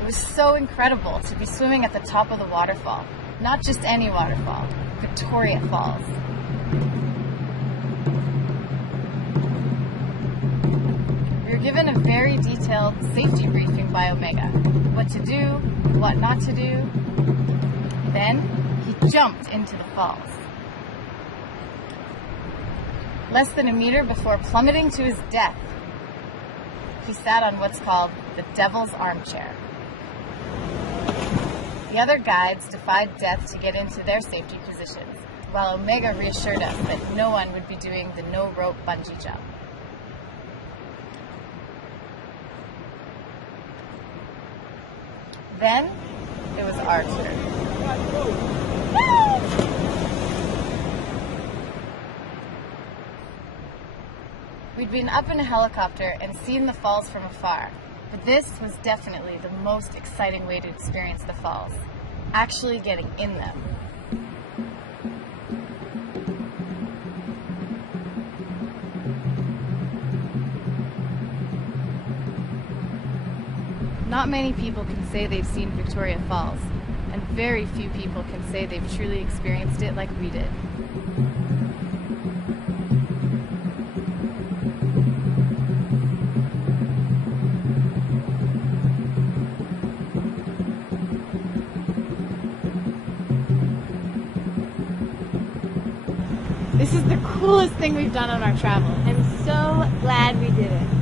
It was so incredible to be swimming at the top of the waterfall. Not just any waterfall, Victoria Falls. We were given a very detailed safety briefing by Omega. What to do, what not to do. Then he jumped into the falls. Less than a meter before plummeting to his death, he sat on what's called the Devil's Armchair. The other guides defied death to get into their safety positions, while Omega reassured us that no one would be doing the no-rope bungee jump. Then, it was our turn. We'd been up in a helicopter and seen the falls from afar, but this was definitely the most exciting way to experience the falls, actually getting in them. Not many people can say they've seen Victoria Falls, and very few people can say they've truly experienced it like we did. This is the coolest thing we've done on our travels. I'm so glad we did it.